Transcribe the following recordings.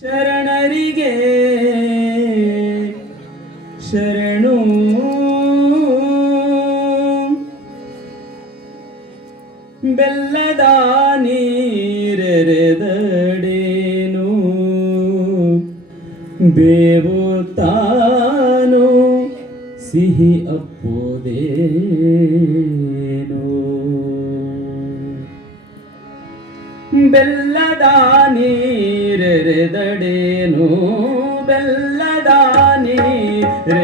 ಶರಣರಿಗೆ ಶರಣು ಬೆಲ್ಲದ ನೀರೆರೆದಡೇನು ಬೇವುತ್ತಾನು ಸಿಹಿ ಅಪ್ಪುದೇನು ಬೆಲ್ಲದ ನೀರೆರೆದಡೇನು ಬೆಲ್ಲದ ನೀರೆರೆದಡೇನು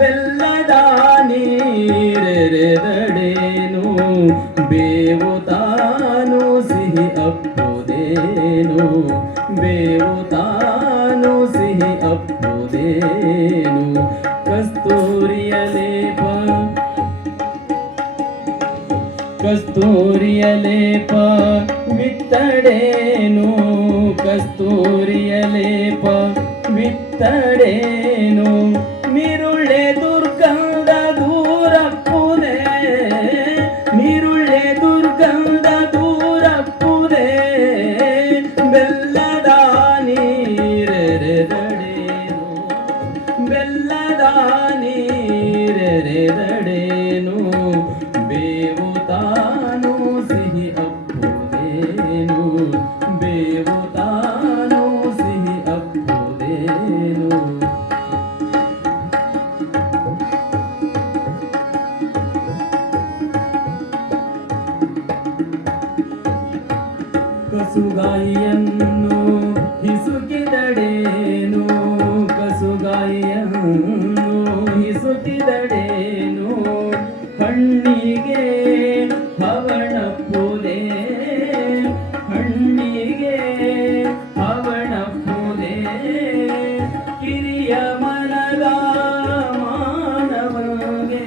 ಬೆಲ್ಲದ ನೀರೆರೆದಡೇನು ಬೇವುತ್ತಾನು ಸಿಹಿ ಅಪ್ಪುದೇನು ಬೇವುತ್ತಾನು ಸಿಹಿ ಅಪ್ಪುದೇನು ಕಸ್ತೂರಿಯ ಲೇಪ ಕಸ್ತೂರಿಯ ಲೇಪ ವಿತ್ತಡೇನು ಕಸ್ತೂರಿಯ ಲೇಪ ವಿತ್ತಡೇನು ನೀರುಳ್ಳೆ ದುರ್ಗಂಧ ದೂರಪ್ಪುದೇ ನೀರುಳ್ಳೆ ದುರ್ಗಂಧ ದೂರಪ್ಪುದೇ ಬೆಲ್ಲದ ನೀರೆರೆದಡೇನು ಬೆಲ್ಲದ ನೀರೆರೆದಡೇನು ಬೇವುತ್ತಾನು ಸಿಹಿ ಅಪ್ಪುದೇನು ಬೇವುತ್ತಾನು ಸಿಹಿ ಅಪ್ಪುದೇನು ಕಸುಗಾಯಿಯನ್ನು ಹಿಸುಕಿದಡೇನು ಕಸುಗಾಯಿಯನ್ನು ಹಿಸುಕಿದಡೇನು ಹಣ್ಣಿಗೆ ಹವಣಪ್ಪುದೇ ಹಣ್ಣಿಗೆ ಹವಣಪ್ಪುದೇ ಕಿರಿಯ ಮನದ ಮಾನವಗೆ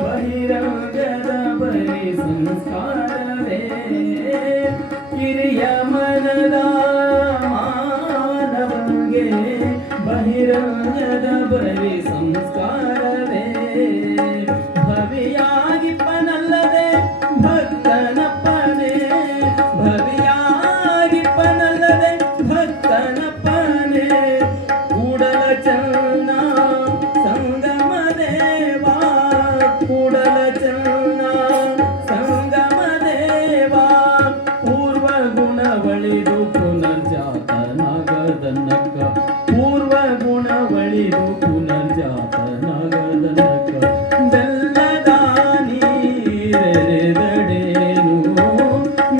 ಬಹಿರಂಗದ ಬರಿ ಸಂಸ್ಕಾರವೇ ಕಿರಿಯ ಮನದ ಮಾನವಗೆ ಬಹಿರಂಗದ ಬರಿ ಸಂಸ್ಕಾರವೇ ಭವಿಯಾಗಿಪ್ಪನಲ್ಲದೆ ಭಕ್ತನಪ್ಪನೇ ಭವಿಯಾಗಿಪ್ಪನಲ್ಲದೆ ಭಕ್ತನಪ್ಪನೇ ಕೂಡಲ ಚನ್ನ ಸಂಗಮ ದೇವಾ ಕೂಡಲ ಚನ್ನ ಸಂಗಮ ದೇವಾ ಪೂರ್ವ ಗುಣವಳಿದು ಪುನರ್ಜಾತನಾಗದನಕ ಪೂರ್ವ ಗುಣವಳಿದು ಪುನರ್ಜಾತನಾಗದನಕ ಬೆಲ್ಲದ ನೀರೆರೆದಡೇನು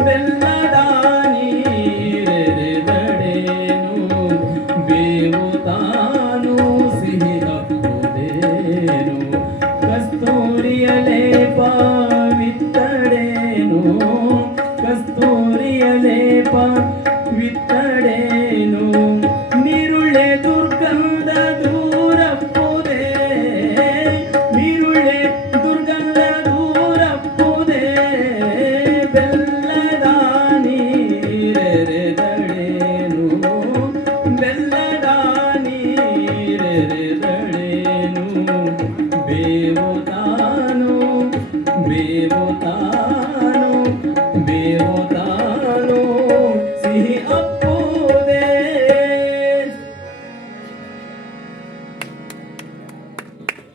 ಬೆಲ್ಲದ ನೀರೆರೆದಡೇನು ಬೇವುತ್ತಾನು ಸಿಹಿ ಅಪ್ಪುದೇನು ಕಸ್ತೂರಿಯ ಲೇಪ ವಿತ್ತಡೇನು ಕಸ್ತೂರಿಯ ಲೇಪ ವಿತ್ತಡೇನು ನೀರುಳ್ಳೆ ದುರ್ಗಂಧ ದೂರಪ್ಪುದೇ ನೀರುಳ್ಳೆ ದುರ್ಗಂಧ ದೂರಪ್ಪುದೇ ಬೆಲ್ಲದ ನೀರೆರೆದಡೇನು ಬೆಲ್ಲದ ನೀರೆರೆದಡೇನು ಬೇವುತ್ತಾನು ಬೇವುತ್ತಾನು